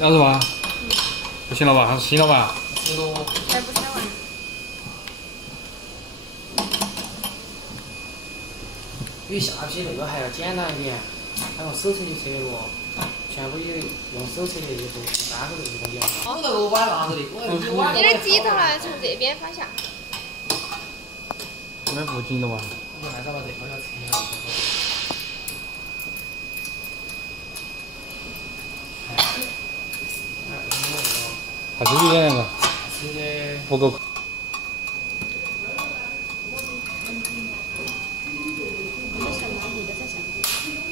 要是吧？不行了吧？还是行了吧？10多。还不太完。比下批那个还要简单一点，它用手测的测录，全部也用手测的也都单个这种点。拿着个碗拿着的，你的机头呢？从这边方向。这边不紧了吧？我还是把这个要测一下。还是有点那个，是的。不够。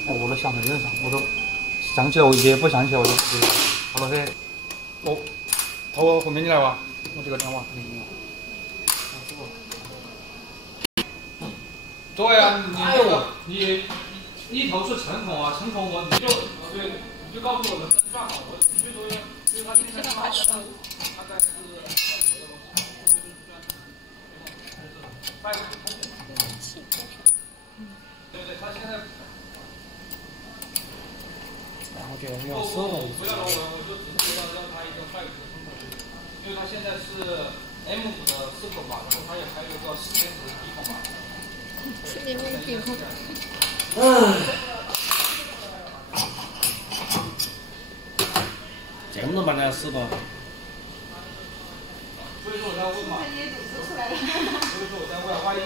我都想着有人上，我都上去了，我一不上去了，我就好了噻。哦，头后面你来哇，我这个电话。对啊，你头是称重啊，称重我你就对，你就告诉我能算好，我必须都要，因为他今天他是大概是对对，他现在。我觉得你要手动。不要让我就只是让他一个5的称重，因为他现在是 M5的4孔吧，然后他也还有个10点5的低孔吧。10点5的低孔。这么慢点死吧。所以说我在问嘛。所以说我在问，万一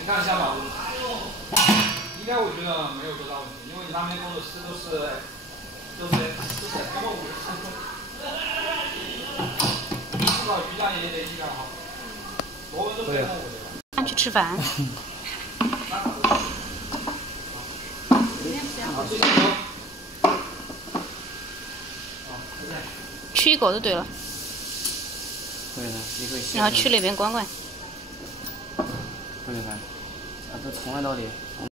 你看一下嘛，应该我觉得没有多大问题，因为你那边工作室都是M5的称重，至少鱼量也得1.2号，螺纹都是M5的。去吃饭。取一个就对了。可以的，你可以。然后取那边管管。可以噻，它都冲得到的，冲